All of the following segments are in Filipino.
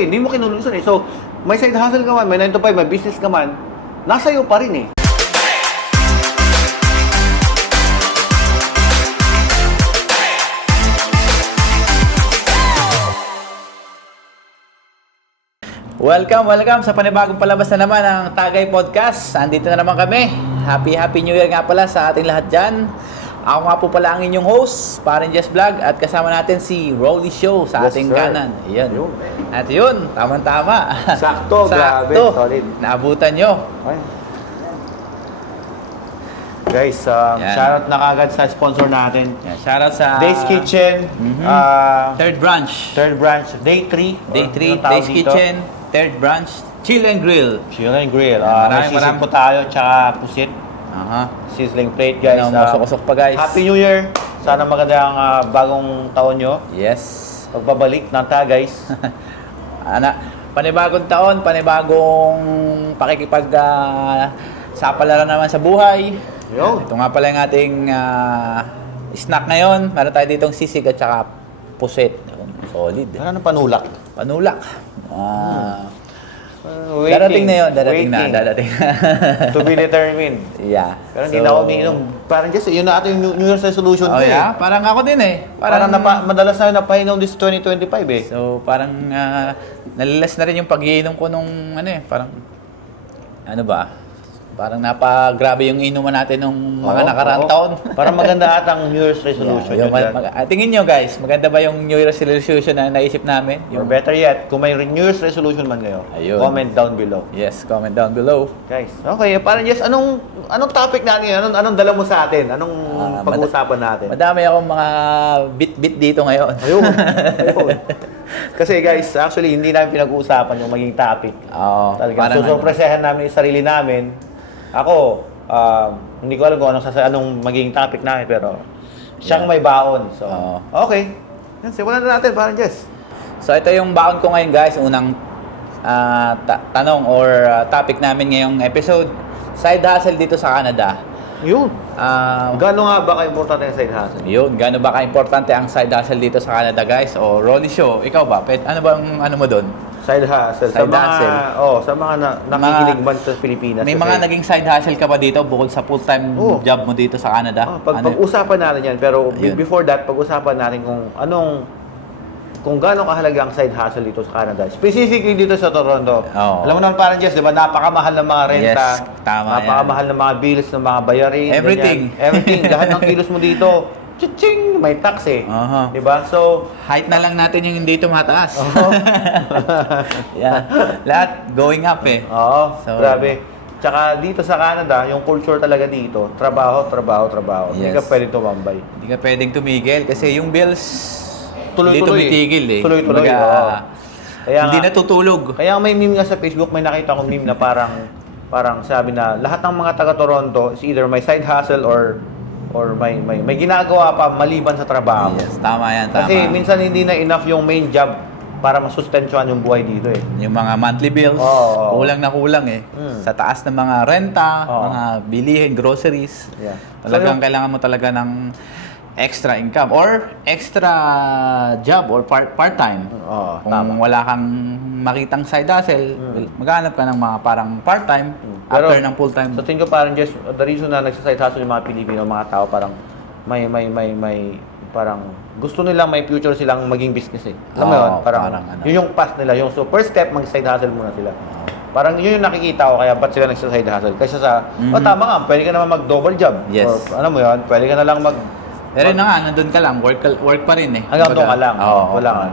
kasi hindi mo kinulusan eh. So, may side hustle ka man, may 9 to 5, may business ka man, nasa iyo pa rin eh. Welcome sa panibagong palabas na naman ng Tagay Podcast. Andito na naman kami. Happy New Year nga pala sa ating lahat dyan. Ako nga po pala ang inyong host, Parang Jess Vlog, at kasama natin si Rolly Show sa Yes, ating sir. kanan. Ayan. At yun, tamang-tama. Sakto, grabe, solid. Naabutan nyo. Okay. Guys, Yan. shoutout na kagad sa sponsor natin. Yan, shoutout sa Days Kitchen, third branch. third branch, Day 3. Day 3, Days Kitchen, third branch, Chill and Grill. Chill and Grill. Maraming- May sisig po tayo, tsaka pusit. Aha. Sizzling plate, guys. Yan ang usok-usok pa, guys. Happy New Year! Sana maganda ang bagong taon nyo. Yes. Pagbabalik ng guys. Panibagong taon, panibagong pakikipag sapalaran naman sa buhay. Yo. Ito nga pala yung ating snack ngayon. Meron tayo ditong sisig at saka puset. Solid. Ano ng panulak? Panulak. Darating na yun, darating na. To be determined. Yeah. Pero hindi na ako umiinom. Parang just, yun na ating New Year's resolution Oh ko yeah, parang ako din eh. Parang madalas na napainom this 2025 eh. So, parang nalilas na rin yung pag-iinom ko nung parang ano ba? Parang napagrabe yung inuman natin nung mga nakaraang taon. Parang maganda atang New Year's resolution. Yeah, yun. tingin nyo guys, maganda ba yung New Year's resolution na naisip namin? Or better yet, kung may New Year's resolution man kayo, Ayun. comment down below. Yes, comment down below. Guys, okay, parang just anong topic natin? Anong dala mo sa atin? Anong pag-uusapan natin? Madami akong mga bit-bit dito ngayon. Ayun. Kasi guys, actually hindi namin pinag-uusapan yung maging topic. Oo, Talagang susurpresahan namin yung sarili namin. Ako, hindi ko alam kung anong magiging topic namin, pero siyang may baon. So, okay. Yan, simulan na natin, parang Jess. So ito yung baon ko ngayon guys, unang tanong or topic namin ngayong episode. Side hustle dito sa Canada. Yun. Gaano nga ba ka-importante yung side hustle? Yun, gaano ba ka-importante ang side hustle dito sa Canada guys? O Rolly Show, ikaw ba? Ano ba ang ano mo doon? Side hustle. Side hustle. Sa mga nakikinig man sa Pilipinas. May mga naging side hustle ka ba dito bukod sa full-time job mo dito sa Canada? Pag-usapan natin yan, pero Ayun. before that, pag-usapan natin kung gaano kahalaga ang side hustle dito sa Canada. Specifically dito sa Toronto. Oo. Alam mo naman parang Jess, di ba? Napakamahal ng mga renta. Yes, tama napakamahal ng mga bills, ng mga bayarin. Everything. Ganyan. Everything. Lahat ng kilos mo dito, chiching, may tax eh. Aha. Di ba? So, Height na lang natin yung hindi tumataas. Yeah. Lahat going up eh. oo, So, grabe. Tsaka dito sa Canada, yung culture talaga dito, trabaho. Hindi Yes. ka pwedeng tumambay. Hindi ka pwedeng tumigil kasi yung bills hindi Tuloy-tuloy. tumitigil eh. Tuloy-tuloy, Kumbaga, oo. Kaya hindi nga- natutulog. Kaya may meme nga sa Facebook, may nakita akong meme na parang sabi na lahat ng mga taga Toronto is either may side hustle or may ginagawa pa maliban sa trabaho. Yes, tama yan, tama. Kasi minsan hindi na enough yung main job para masustentuhan yung buhay dito eh. Yung mga monthly bills, Oo. kulang na kulang eh. Mm. Sa taas ng mga renta, Oo. mga bilihin, groceries. Yeah. Talagang kailangan mo talaga ng extra income or extra job or part-time. Oo, Kung tama. wala kang makitang side hustle, maghanap ka ng mga parang part-time Pero, after ng full-time. Sa tingin ko parang just the reason na nagsaside hustle yung mga Pilipino, mga tao parang may parang gusto nilang may future silang maging business eh. Alam mo Oo, yun? Parang ano. yun yung path nila. Yung so first step, mag-side hustle muna sila. Parang yun yung nakikita ko kaya ba't sila nagsaside hustle. Kaysa sa, tama nga, pwede ka naman mag-double job. Yes. Or, ano mo yun, pwede ka na lang Pero na nga, nandun ka lang, work pa rin eh. hanggang doon ka lang. Oo. Wala ka.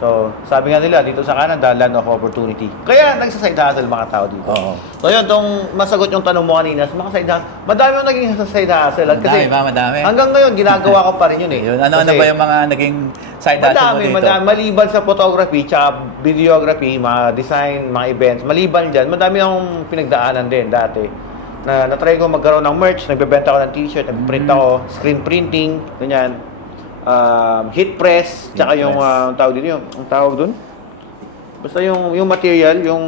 So, sabi nga nila, dito sa Canada, land of opportunity. Kaya nagsaside hustle mga tao dito. Oo. So yun, masagot yung tanong mo kanina, sa mga side hustle, madami yung naging side hustle. Kasi Madami. hanggang ngayon, ginagawa ko pa rin yun eh. Yun, ano Kasi ba yung mga naging side hustle mo dito? Madami. Maliban sa photography, tsaka videography, mga design, mga events, maliban dyan, madami akong pinagdaanan din dati. Na-try ko magkaroon ng merch, nagbebenta ako ng t-shirt, nagprint ako, screen printing, ganyan. Heat press, tsaka Heat yung press. tawag din yun, ang tawag dun? Basta yung material, yung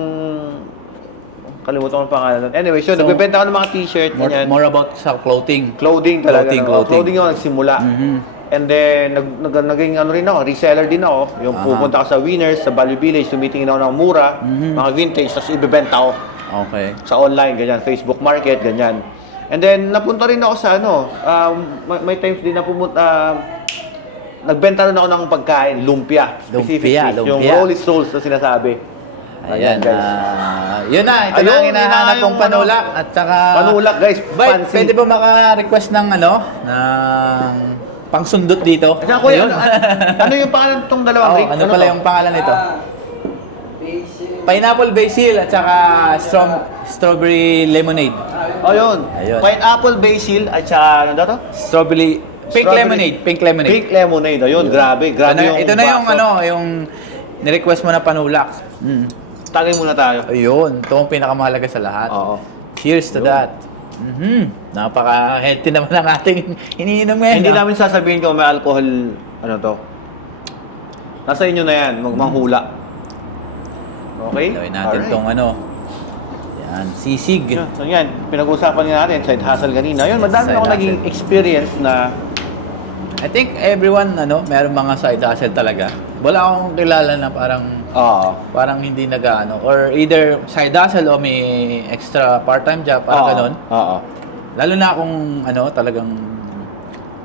kalimutan ko ng pangalan nun. Anyway, so nagbebenta ako ng mga t-shirt, ganyan. More about sa clothing. Clothing talaga. Clothing. Clothing yung nagsimula. Mhm. And then, naging ano rin ako, reseller din ako. Yung Aha. pupunta ako sa Winners, sa Value Village, tumitingin ako ng mura, mga vintage, tapos ibebenta ko Okay. sa online, ganyan, Facebook Market, ganyan. And then, napunta rin ako sa ano, may times din na pumunta, nagbenta rin ako ng pagkain, lumpia. Specifically, Lumpia. yung Rollies Rolls na sinasabi. Ayan, guys. yun na, ito Ayun, na ang yun na hinahanap yung kong panulak at saka... Panulak, guys, Bay, fancy. pwede ba maka-request ng ano, ng pangsundot dito? At saka, kuya, Ayun. ano yung pangalan itong dalawang Oo, drink? ano pala to? yung pangalan nito? Pineapple basil at saka strawberry lemonade. Oh, yun. Ayun. Pineapple basil at saka, ano daw to? Pink lemonade. Pink lemonade. Ayun, grabe. Grabe Ito na yung baso. ano, yung ni-request mo na panulak. Tagay muna tayo. Ayun, ito ang pinakamahalaga sa lahat. Oo. Cheers to that. Napaka-healthy naman ang ating iniinom ngayon. Hindi no? namin sasabihin kung may alcohol, ano to. Nasa inyo na yan, manghula. Okay? Gawin natin tong ano. Yan, sisig. Yun, so yan, pinag-usapan nga natin, side hustle kanina. Yun, madami Side ako hustle. naging experience na I think everyone, meron mga side hustle talaga. Wala akong kilala na parang hindi nag-ano. Or either side hustle o may extra part-time job, parang ganun. Oo. Lalo na kung talagang,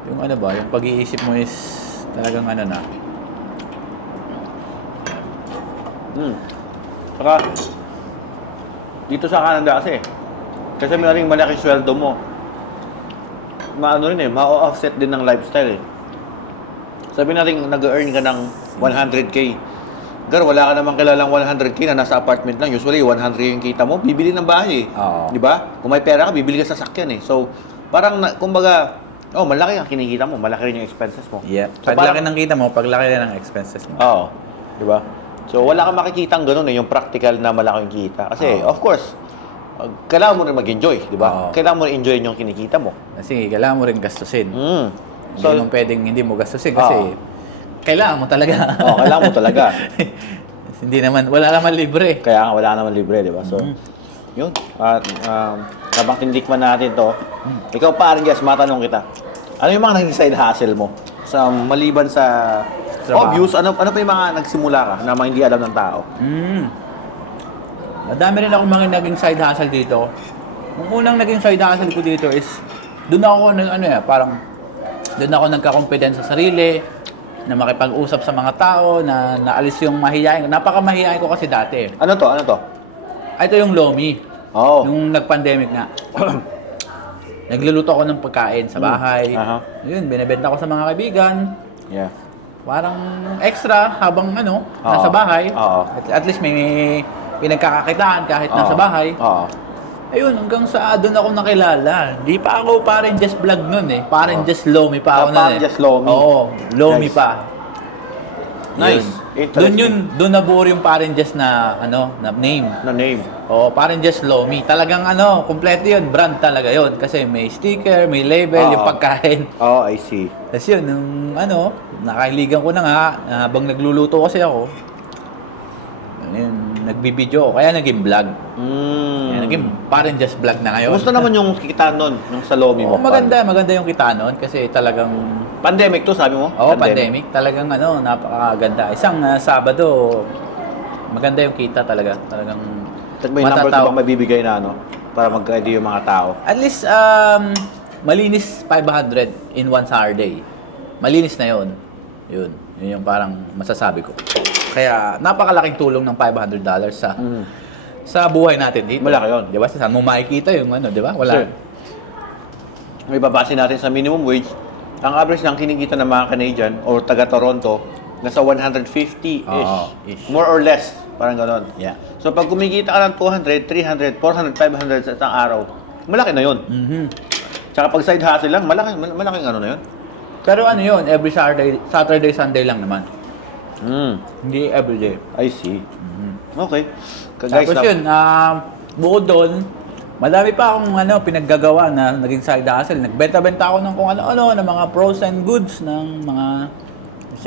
yung yung pag-iisip mo is talagang na. Saka, dito sa Canada kasi may ring malaki sweldo mo. Ma-offset din ng lifestyle eh. Sabi natin, nag-earn ka ng 100K. Gar, wala ka namang kilalang 100K na nasa apartment lang. Usually, 100 yung kita mo, bibili ng bahay eh. Oo. Di ba? Kung may pera ka, bibili ka sa sasakyan eh. So, parang, kumbaga, malaki ang kinikita mo, malaki rin yung expenses mo. Yeah. So, Paglaki ng kita mo, paglaki rin ng expenses mo. Oo. Di ba? So, wala kang makikitang ganun eh, yung practical na malaking kita. Kasi, Oo. of course, kailangan mo rin mag-enjoy, di ba? Oo. Kailangan mo rin enjoy yung kinikita mo. Kasi kailangan mo rin gastusin. So, Hindi mo pwedeng hindi mo gastusin kasi kailangan mo talaga. kailangan mo talaga. Hindi naman, wala naman libre. Kaya nga, wala naman libre, di ba? So, yun. At habang tindikman natin to, ikaw parang guys, matanong kita. Ano yung mga naging side hustle mo? Sa maliban sa Trabaho. obvious, ano pa yung mga nagsimula ka na mga hindi alam ng tao? Madami rin akong mga naging side hustle dito. Yung unang naging side hustle ko dito is doon ako parang doon ako nagka-confidence sa sarili, na makipag-usap sa mga tao, na naalis yung mahihayin. Napaka-mahihayin ko kasi dati. Ano to? Ito yung Lomi. Oh. Nung nag-pandemic nga. Nagluluto ako ng pagkain sa bahay. Aha. Yun, binebenta ko sa mga kaibigan. Yeah. Parang extra habang nasa bahay. Oo. At least may pinagkakakitaan kahit nasa bahay. Oo. Ayun, hanggang sa doon ako nakilala. Di pa ako parang just vlog nun eh. Parang just Lomi pa ako nun Parang eh. just Lomi. Oo, Lomi Nice. pa. Nice. Interesting. Doon nabuo yung parang just na name. Na name. Oo, parang just Lomi. Talagang kompleto yun. Brand talaga yun. Kasi may sticker, may label, yung pagkain. Oh, I see. Tapos yun, nung nakahiligan ko na nga, habang nagluluto kasi ako, yun, nagbibideo ako, kaya naging vlog. Kaya naging parang just vlog na ngayon. Kumusta naman yung kita nun, yung sa Lomi mo? Oo, maganda yung kita nun kasi talagang, Pandemic to, sabi mo? pandemic, talagang napakaganda. Isang Sabado, maganda yung kita talaga. Talagang May number ka bang mabibigay na para mag-idea yung mga tao? At least, malinis 500 in 1 hour day. Malinis na yun. Yun yung parang masasabi ko. Kaya, napakalaking tulong ng $500 sa buhay natin dito. Malaki yun. Di ba? Saan mo makikita yung di ba? Wala. Sure. May babase natin sa minimum wage. Ang average ng kinikita ng mga Canadian or taga-Toronto, nasa 150-ish. Ish. More or less. Parang ganon. Yeah. So, pag kumikita ka ng 200, 300, 400, 500 sa isang araw, malaki na yun. Tsaka pag side hustle lang, malaking na yun. Pero yun, every Saturday, Sunday lang naman. Hindi everyday. I see. Okay. Tapos yun, bukod doon, madami pa akong pinaggagawa na naging side hustle. Nagbenta-benta ako ng kung ano-ano, ng mga frozen goods, ng mga,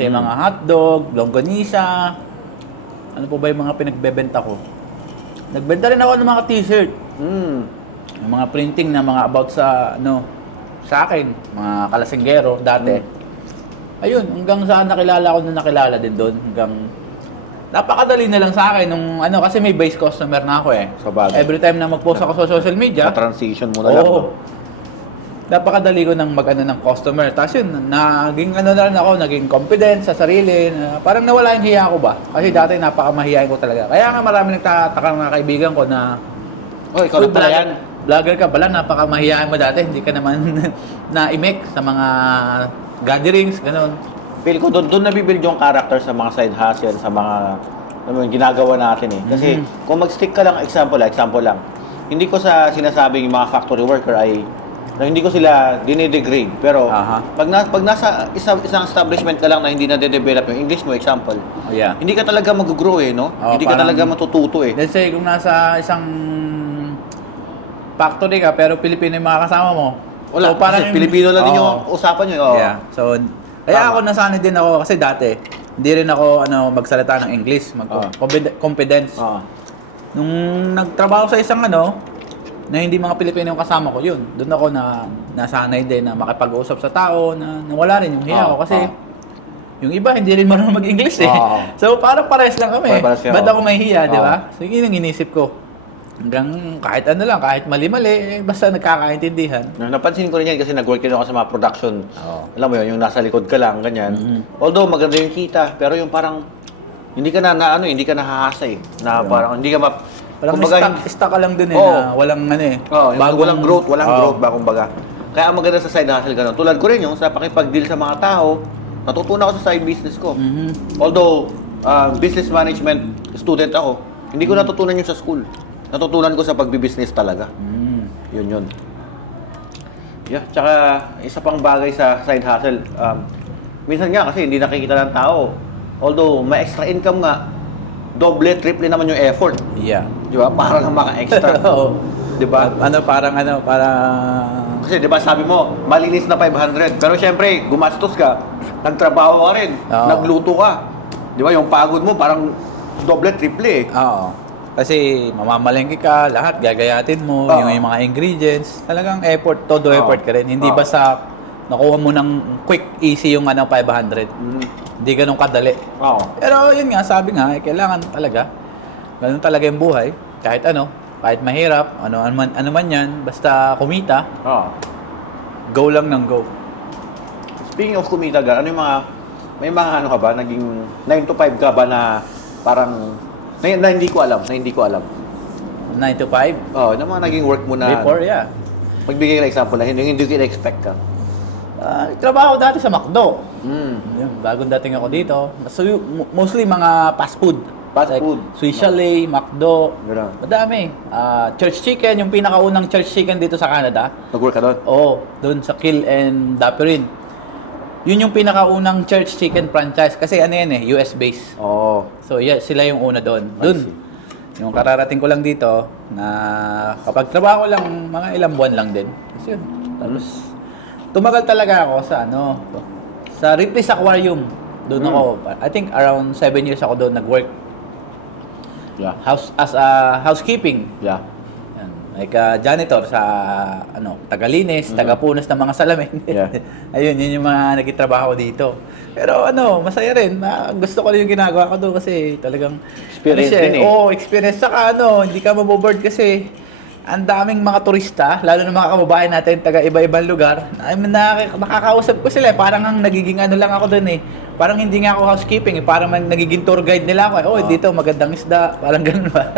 mga hotdog, longganisa. Ano po ba yung mga pinagbebenta ko? Nagbenta rin ako ng mga t-shirt. Yung mga printing na mga about sa, sa akin, mga kalasinggero dati. ayun, hanggang saan nakilala ko na nakilala din doon. Hanggang napakadali na lang sa akin nung ano kasi may base customer na ako eh. Sabagay. Every time na mag-post ako sa social media, Na-transition mo na lang. oo. No? Napakadali ko nang mag-ano ng customer. Tapos yun, naging ano na rin ako, naging confident sa sarili. Na, parang nawala yung hiya ko ba? Kasi dati napakamahiyain ko talaga. Kaya nga marami nagtataka mga kaibigan ko na, Oh, ikaw na pala yan. vlogger ka pala, napakamahiyain mo dati. Hindi ka naman na-imik sa mga gatherings, gano'n. Feel ko doon nabibuild yung character sa mga side hustle, sa mga ano yung ginagawa natin eh. Kasi kung mag-stick ka lang, example lang. Hindi ko sa sinasabing yung mga factory worker ay na hindi ko sila dinidegrade. Pero pag nasa isang establishment ka lang na hindi na-develop yung English mo, example, Yeah. hindi ka talaga mag-grow eh, no? Oo, Hindi ka parang- talaga matututo eh. Let's say, kung nasa isang factory ka, pero Pilipino yung mga kasama mo. Wala, kasi yung- Pilipino lang din Oo. yung usapan nyo. Oh. Yeah. So, kaya Tama. ako nasanay din ako kasi dati, hindi rin ako magsalita ng English, confidence. Oo. Nung nagtrabaho sa isang na hindi mga Pilipino yung kasama ko, yun. Doon ako na nasanay din na makipag-usap sa tao, na wala rin yung hiya ko kasi yung iba hindi rin marunong mag-English eh. Oo. So, parang pares lang kami. Pare-pares kayo. Ba't ako may hiya, di Oo. ba? So, yun yung inisip ko. Hanggang kahit ano lang, kahit mali-mali, basta nagkakaintindihan. Napansin ko rin yan kasi nag-work din ako sa mga production. Oo. Alam mo yun, yung nasa likod ka lang, ganyan. Although maganda yung kita, pero yung parang hindi ka hindi ka nahahasa eh. Na parang hindi ka Parang kumbaga, stuck ka lang dun eh, Oo. na walang walang growth, Oo. ba kumbaga. Kaya ang maganda sa side hustle ganun. Tulad ko rin yung sa pakipag-deal sa mga tao, natutunan ako sa side business ko. Although business management student ako, hindi ko natutunan yun sa school. Natutunan ko sa pagbi-business talaga. Yun. Yeah, tsaka isa pang bagay sa side hustle, minsan nga kasi hindi nakikita ng tao. Although may extra income nga, doble, triple naman yung effort. Yeah. Di ba? Para lang maka-extra. Oo. Di ba? Parang Kasi di ba sabi mo, malinis na 500. Pero syempre, gumastos ka, nagtrabaho ka rin, Oo. nagluto ka. Di ba? Yung pagod mo parang doble, triple eh. Oo. Kasi mamamalengke ka, lahat gagayatin mo, Oo. yung mga ingredients. Talagang effort, todo Oo. effort ka rin. Hindi Oo. basta nakuha mo ng quick, easy yung 500. Hindi ganun kadali. Oo. Pero yun nga, sabi nga, kailangan talaga. Ganun talaga yung buhay. Kahit kahit mahirap, ano man yan, basta kumita, Oo. go lang ng go. Speaking of kumita, ano yung may mga ka ba, naging 9 to 5 ka ba na parang, na hindi ko alam, 9 to 5? Oo, na mga naging work mo na, Before, yeah. magbigay ka ng example na hindi ko in-expect ka. Trabaho dati sa McDo. Mm. Yun, bagong dating ako dito. So, mostly mga fast food. Fast food. Swiss Chalet, McDo. Gano'n. Madami. Church Chicken, yung pinakaunang church chicken dito sa Canada. Nag-work ka doon? Oo, doon sa Kill and Dapperin. Yun yung pinakaunang church chicken franchise. Kasi US based. Oo. So, yeah, sila yung una doon. I Doon. see. Yung kararating ko lang dito, na kapag trabaho lang, mga ilang buwan lang din. Tapos yun. Tapos, tumagal talaga ako sa sa Ripley's Aquarium. Doon ako, I think around 7 years ako doon nag-work. Yeah. As a housekeeping. Yeah. Yan. Like janitor sa tagalinis, tagapunas ng mga salamin. Yeah. Ayun, yun yung mga nagkitrabaho dito. Pero masaya rin. Gusto ko rin yung ginagawa ko doon kasi talagang Experience din eh. Oo, experience. Saka hindi ka maboboard kasi ang daming mga turista, lalo na mga kababayan natin taga iba-ibang lugar. Nakakausap ko sila, parang ang nagiging lang ako doon eh. Parang hindi nga ako housekeeping, parang nagiging tour guide nila ako. Dito magandang isda, parang ganun ba.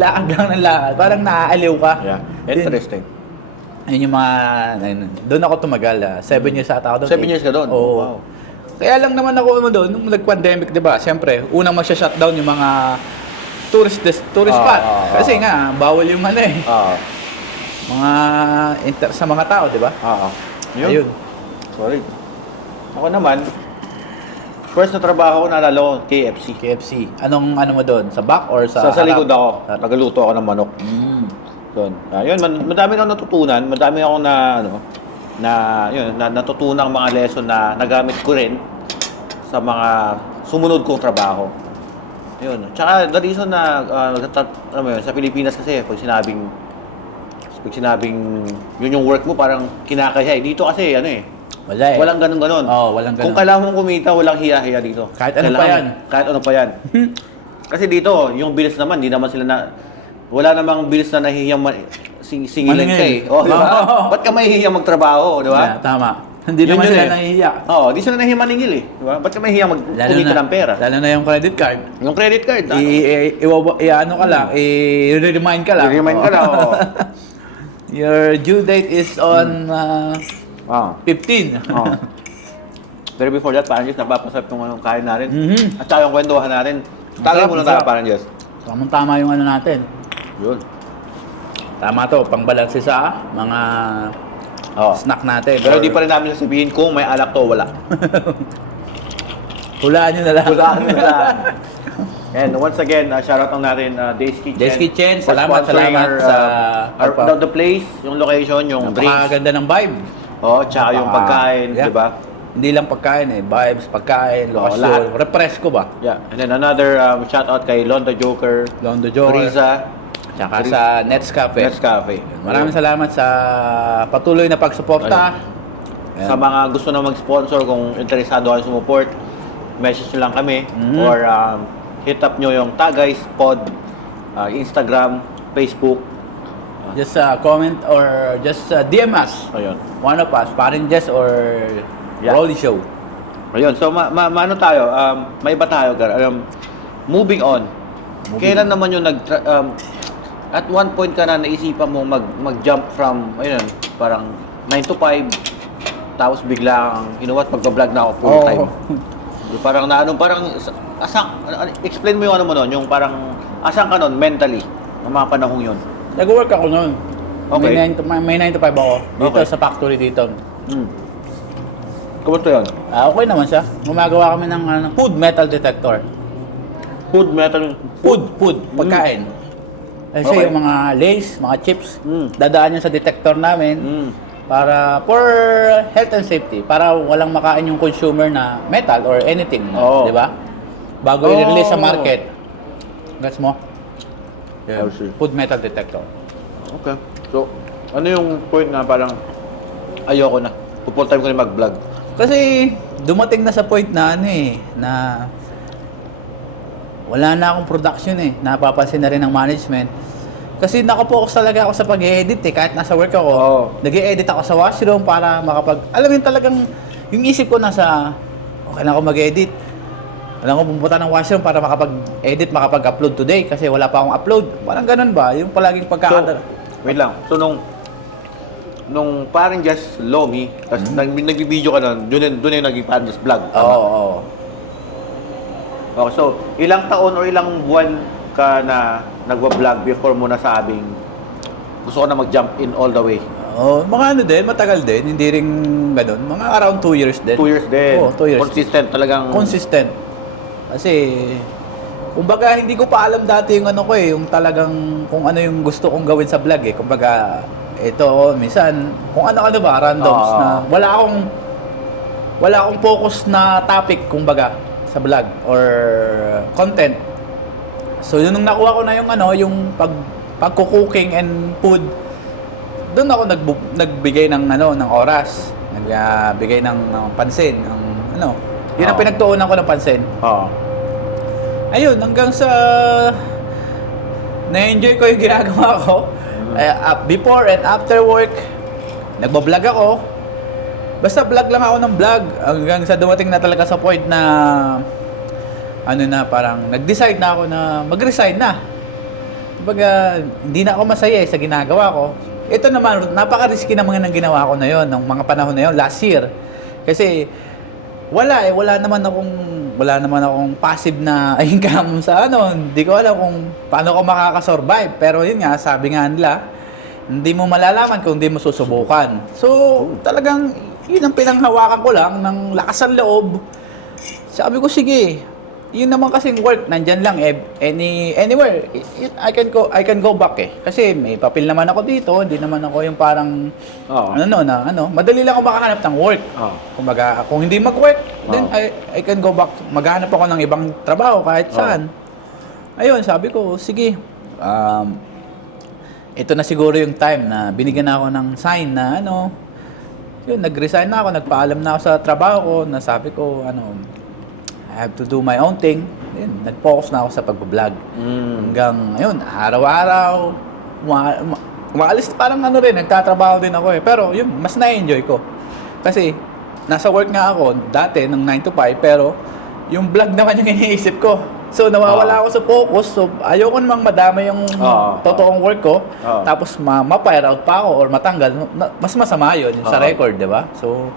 Lakad lang ng lakad, parang naaaliw ka. Yeah. Interesting. Ayun yung mga, doon ako tumagal. 7 years ata ako doon. 7 years ka doon? Oo. Wow. Kaya lang naman ako doon, nung nag-pandemic, di ba? Siyempre, unang magsha-shutdown yung mga tourist spot. Kasi nga, bawal yung mga sa mga tao, di ba? Ayun. Sorry. Ako naman, first na trabaho ko, naalala ko, KFC. KFC. Anong mo doon? Sa back or sa Sa likod harap? ako, nagaluto ako ng manok. Doon. Yun, madami akong natutunan, madami akong natutunan mga lesson na nagamit ko rin sa mga sumunod kong trabaho. Yun. Tsaka the reason na sa Pilipinas kasi pag sinabing yun yung work mo parang kinakaya. Dito kasi Wala eh. Walang ganun-ganon. Oo, walang ganun. Kung kailangan mong kumita, walang hiya-hiya dito. Kahit ano pa yan. Kahit ano pa yan. Kasi dito, yung bilis naman, di naman sila wala namang bilis na nahihiyang singilin ka eh. Oh, di ba? Ba't ka mahihiyang magtrabaho, di ba? Yeah, tama. Hindi Yun naman yun sila eh. nahihiya. Oo, di sila nahihiyang maningil eh. Di ba? Ba't ka mahihiyang kumita ng pera? Lalo na yung credit card. Yung credit card, Ano ka lang, i-remind ka lang. I-remind ka lang, oo. Your due date is on 15. Oh. Pero before that, parang just napapasarap yung anong kain natin. Mhm. At saka yung kwentuhan natin. Tagay muna tayo parang just. Tamang-tama yung ano natin. Yun. Tama to, pangbalanse sa mga snack natin. Pero di pa rin namin sasabihin kung may alak to o wala. Hulaan nyo na lang. Hulaan nyo na lang. And once again, shoutout lang natin Days Kitchen. Days Kitchen, for salamat sponsoring sa the place, yung location, yung drinks. napakaganda ng vibe. Oh, tsaka yung pagkain, Yeah. di ba? Hindi lang pagkain eh, vibes, pagkain, lahat. lokasyon, refresco ba? Yeah. And then another shoutout kay Londo Joker, Londo Joker, Riza, tsaka sa Nets Cafe. Nets Cafe. Maraming salamat sa patuloy na pagsuporta. Ayan. Sa mga gusto na mag-sponsor, kung interesado kayo sumuport, message nyo lang kami or hit up nyo yung Tagays Pod, Instagram, Facebook. Just comment or just DM us. Ayun. One of us, Parin Jess or Rolly Show. Ayun. So, ano tayo? May iba tayo, Gar. Moving on. Kailan naman yung at one point ka na naisipan mo mag-jump from, ayun, parang 9 to 5, tapos biglang, you know what, magbablog na ako full time. Parang explain mo yung ano mo nun, yung parang, asan ka nun mentally, ng mga panahong yun? Nag-work ako noon. Okay. May 9 to 5 ako. Dito Okay. sa factory dito. Kumusta yun? Okay naman siya. Gumagawa kami ng food metal detector. Food metal? Food, pagkain. Kasi Okay. yung mga lace, mga chips, Mm. dadaan yun sa detector namin para for health and safety, para walang makain yung consumer na metal or anything, Oo. di ba? Bago i-release sa market. Gets mo? I see. Food metal detector. Okay. So, ano yung point na parang ayoko na, full time ko na mag-vlog? Kasi dumating na sa point na na wala na akong production Napapansin na rin ng management. Kasi nakapokus talaga ako sa pag-edit kahit nasa work ako. Oo. Nag-e-edit ako sa washroom para alam mo yun talagang, yung isip ko nasa, okay na ako mag-edit. Alam ko pumunta ng washroom para makapag-edit, makapag-upload today kasi wala pa akong upload. Parang ganun ba? Yung palaging pagkakadala. Wait lang. So, nung parang just Lomi, tapos nag-video ka nun, doon yung naging parang just vlog. Oo. Okay, so, ilang taon or ilang buwan ka na nagwa-vlog before mo nasabing gusto ko na mag-jump in all the way? Mga din, matagal din. Hindi rin ganun. Mga around 2 years din. 2 years din. Oo, 2 years. Consistent talagang. Consistent. Kasi, kumbaga, hindi ko pa alam dati yung yung talagang, kung ano yung gusto kong gawin sa vlog Kumbaga, ito, minsan, kung ano-ano ba, randoms na, wala akong focus na topic, kumbaga, sa vlog or content. So, yun nung nakuha ko na yung pagko-cooking and food, doon ako nagbigay ng oras, nagbigay ng pansin, yun ang pinagtuunan ko ng pansin. Ayun, hanggang sa na-enjoy ko yung ginagawa ko. Before and after work, nagbablog ako. Basta vlog lang ako ng vlog hanggang sa dumating na talaga sa point na parang nag-decide na ako na mag-resign na. Kumbaga, hindi na ako masaya sa ginagawa ko. Ito naman, napaka-risky naman ng ginawa ko na yon, ng mga panahon na yon, last year. Kasi wala naman akong passive na income sa hindi ko alam kung paano ako makakasurvive. Pero yun nga, sabi nga nila, hindi mo malalaman kung hindi mo susubukan. So, talagang yun ang pinanghawakan ko lang ng lakas ng loob. Sabi ko, sige, yun naman kasing work, nandyan lang anywhere. I can go back Kasi may papel naman ako dito, hindi naman ako yung parang madali lang ako makahanap ng work. Kumbaga, kung hindi mag-work, then I can go back. Maghanap ako ng ibang trabaho kahit saan. Ayun, sabi ko, sige. Ito na siguro yung time na binigyan ako ng sign na yun, nag-resign na ako, nagpaalam na ako sa trabaho ko, na sabi ko, I have to do my own thing. Yun, nag-focus na ako sa pag-vlog. Hanggang, ayun, araw-araw, umaalis, parang rin, nagtatrabaho din ako eh. Pero yun, mas na-enjoy ko. Kasi, nasa work nga ako, dati, ng 9 to 5, pero, yung vlog naman yung iniisip ko. So, nawawala ako sa focus. So, ayoko namang madama yung totoong work ko. Tapos, ma-fire out pa ako or matanggal. Mas masama yun sa record, di ba? So,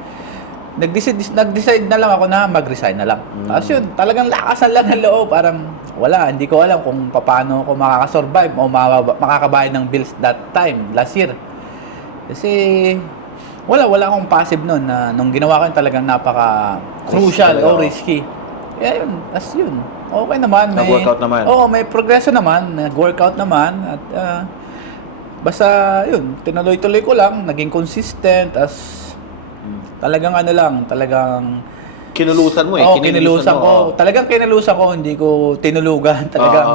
nag-decide na lang ako na mag-resign na lang. Tapos yun, talagang lakasan lang ng loob. Parang, wala, hindi ko alam kung paano ako makakasurvive o makakabayad ng bills that time, last year. Kasi, wala akong passive nun na nung ginawa ko yun talagang napaka-crucial o risky. Kaya yun, as yun. Okay naman. Nag-workout naman. Oo, may progreso naman. Nag-workout naman. At basta yun, tinuloy-tuloy ko lang. Naging consistent. Talagang talagang kinulusan mo eh. kinilusan ko. Talagang kinilusan ko, hindi ko tinulugan. Talagang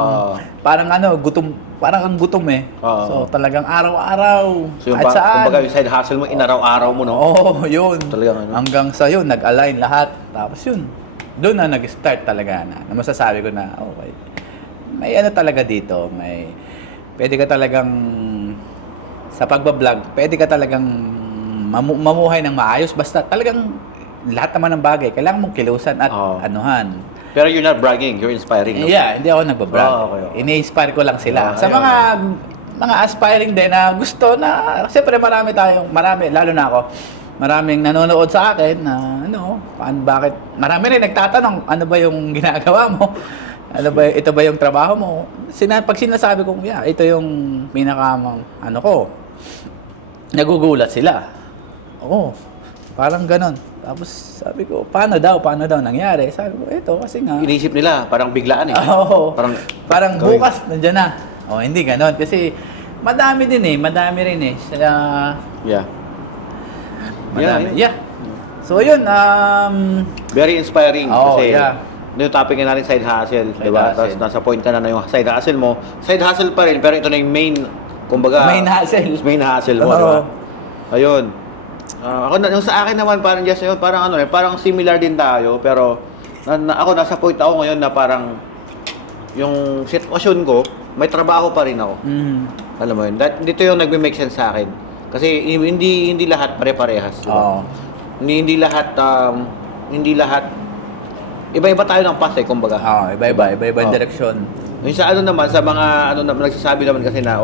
parang gutom. Parang ang gutom eh. So talagang araw-araw. So, at saan. Kumbaga yung side hustle mo, inaraw-araw mo, no? Oo, yun. Talagang Hanggang sa yun, nag-align lahat. Tapos yun, doon na nag-start talaga na masasabi ko na, okay, may talaga dito, pwede ka talagang, sa pagbablog, pwede ka talagang mamuhay ng maayos, basta talagang lahat naman ng bagay, kailangan mong kilusan at anuhan. Pero you're not bragging, you're inspiring, no? Yeah, hindi ako nagbabrag. Okay. Ini-inspire ko lang sila. Sa mga aspiring din na gusto na, siyempre marami, lalo na ako, maraming nanonood sa akin na bakit marami rin nagtatanong ano ba yung ginagawa mo? Ito ba yung trabaho mo? Pag sinasabi ko, ito yung ko. Nagugulat sila. Oo. Parang ganon. Tapos sabi ko, paano daw nangyari? Sabi ko, ito kasi nga. Inisip nila, parang biglaan eh. Oo. Parang bukas nandiyan na. Hindi ganon kasi madami rin eh. Yeah. Madami. Yeah. So, yun. Very inspiring kasi yeah. yung topic na natin side hustle, di ba? Tapos nasa point ka na yung side hustle mo. Side hustle pa rin, pero ito na yung main, kumbaga, main hustle mo, di ba? Ayun. Yung sa akin naman, parang just yun, parang similar din tayo, pero ako nasa point ako ngayon na parang yung sitwasyon ko, may trabaho pa rin ako. Alam mo yun? Dito yung nagme-make sense sa akin. Kasi hindi lahat pare-parehas, di ba? Hindi lahat iba-iba tayo ng path eh, kumbaga. Iba-iba yung direksyon. Yung sa sa mga nagsasabi naman kasi na,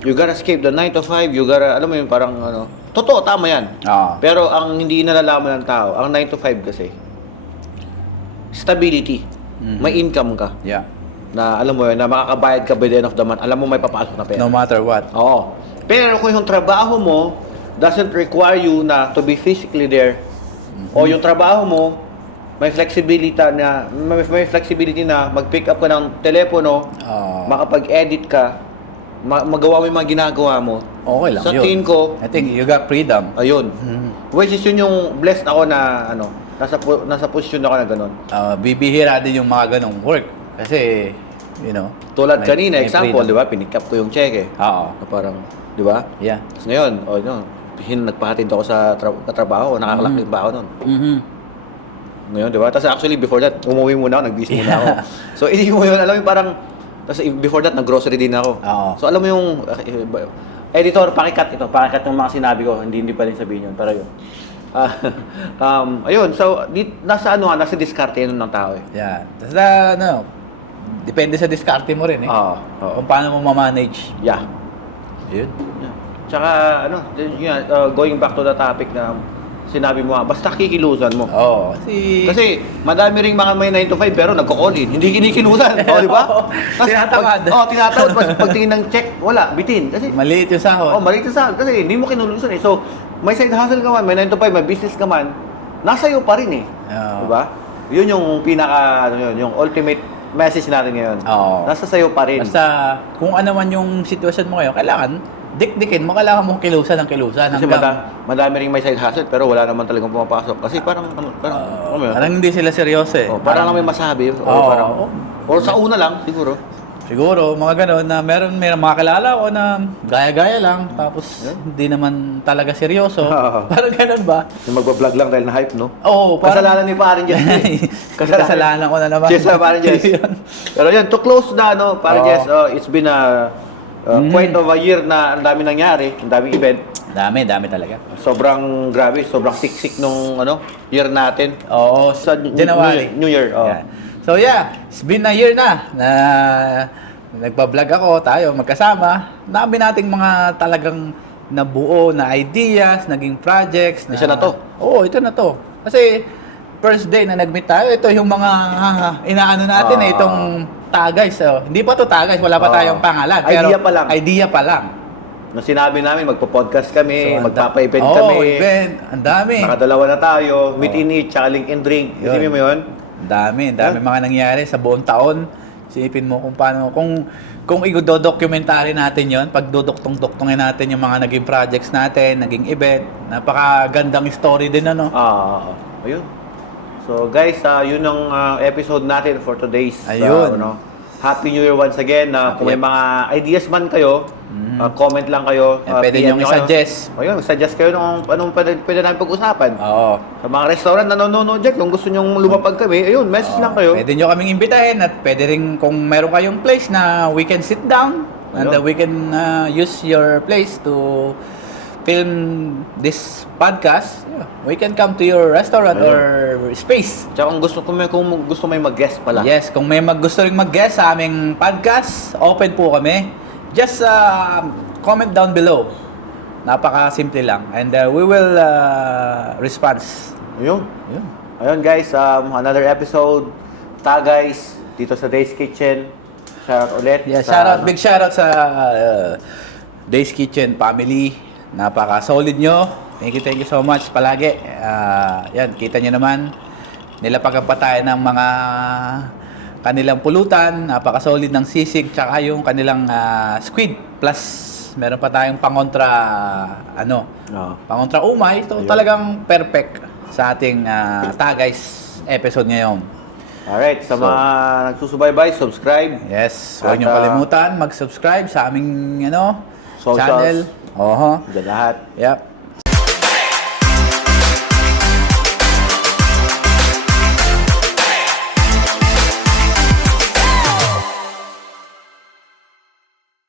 you gotta escape the 9 to 5, you gotta, alam mo yun, parang totoo, tama yan. Pero ang hindi nalalaman ng tao, ang 9 to 5 kasi, stability. May income ka. Yeah. Na alam mo yun, na makakabayad ka by the end of the month, alam mo may papasok na pera. No matter what. Oo. Pero kung yung trabaho mo doesn't require you na to be physically there, o yung trabaho mo may flexibility na mag-pick up ka ng telepono, makapag-edit ka, magawa mo yung mga ginagawa mo. Okay lang sa yun. tingin ko, I think you got freedom. Ayun. Which is yun yung blessed ako na nasa posisyon ako na gano'n. Bibihira din yung mga ganong work. Kasi, tulad kanina, example, di ba? Pinick up ko yung cheque. Oo. Na parang, di ba? Yeah. Tapos ngayon, nagpahatid ako sa trabaho, nakakalak din ba ako nun? Ngayon, di ba? Tapos actually, before that, umuwi muna ako, nag-busy muna ako. So, hindi mo yun, alam mo parang, tapos before that, nag-grocery din ako. Oo. So, alam mo yung, editor, pakikat yung mga sinabi ko, hindi pa rin sabihin yun, pero yun. Ayun, so, nasa diskarte yun ng tao eh. Yeah. Tapos depende sa diskarte mo rin eh. Kung paano mo ma-manage. Yeah. Yun. Yeah. Tsaka, going back to the topic na sinabi mo, basta kikilusan mo. Oo. Kasi madami ring mga may 9 to 5 pero nagko-call-in. Hindi kinikilusan. Di ba? Tinatamad. Tinatamad. Pagtingin ng check, wala, bitin. Kasi maliit yung sahod. Maliit yung sahod. Kasi hindi mo kinulusan eh. So, may side hustle ka man, may 9 to 5, may business ka man, nasa iyo pa rin eh. Di ba? Yun yung yung ultimate message natin ngayon. Nasa sayo pa rin. Basta, kung ano man yung sitwasyon mo ngayon, kailangan dikdikin mo, kailangan mong kilusan ng kilusan. Kasi madami ring may side hustle pero wala naman talagang pumapasok. Kasi parang hindi sila seryoso eh. Parang may masabi. Or sa una lang, siguro. Siguro, mga ganun na meron mga kilala ko na gaya-gaya lang, tapos hindi naman talaga seryoso. Oo. Parang ganun ba? Yung magbablog lang dahil na-hype, no? Oo, parang... Kasalanan ni Parin Jess. Kasalanan ko na naman. Jess, Parin Jess. Yun. Pero yan, to close na, no? Parin Oo. Jess, it's been quite of a year na ang dami nangyari, ang daming event. Dami talaga. Sobrang grabe, sobrang siksik nung year natin. Oo, Sa January. New Year. Oh. Yan. So yeah, it's been a year na nagpa-vlog ako, tayo magkasama. Dami nating mga talagang nabuo na ideas, naging projects. Isa na to. Oo, ito na to. Kasi first day na nag-meet tayo, ito yung mga inaano natin itong Tagays. So, hindi pa to Tagays, wala pa tayong pangalan. Idea pa lang. Idea pa lang. Nung sinabi namin, magpo-podcast kami, So, magpapa-event Oo, kami. event. Ang dami. Nakadalawa na tayo, meet and eat, tsaka link and drink. Yun. Isipin mo yun? Ang dami mga nangyari sa buong taon. Isipin mo kung paano, kung i-documentary natin yon, pag duduktong-duktongin natin yung mga naging projects natin, naging event, napakagandang story din, ano? Ayun. So guys, yun ang episode natin for today's Ayun. Happy New Year once again. Kung may mga ideas man kayo, comment lang kayo. Pwede PM nyo i-suggest. Ayun, suggest kayo nung anong pwede namin pag-usapan. Oo. Sa mga restaurant na nanonood dyan, kung gusto nyong lumapag kami, ayun, message lang kayo. Pwede nyo kaming imbitahin at pwede rin kung meron kayong place na we can sit down and Ayun. we can use your place to film this podcast. Yeah, we can come to your restaurant Ayun. or space. Tsaka kung gusto may mag-guest pala. Yes, kung may gusto ring mag-guest sa aming podcast, open po kami. Just comment down below. Napaka-simple lang. And we will respond. Ayun. Yun. Ayun guys, another episode. Guys, dito sa Days Kitchen. Shoutout ulit. Yeah, sa, big shoutout sa Days Kitchen family. Napaka-solid nyo. Thank you so much palagi. Yan, kita nyo naman. Nilapagan pa tayo ng mga kanilang pulutan. Napaka-solid ng sisig. Tsaka yung kanilang squid. Plus, meron pa tayong pangontra, pangontra umay. So, Ayun. talagang perfect sa ating Tagays episode ngayon. Alright, sa mga nagsusubaybay, subscribe. Yes, huwag At, niyo kalimutan mag-subscribe sa aming Socials. channel. Oho. Diyan lahat. Yep.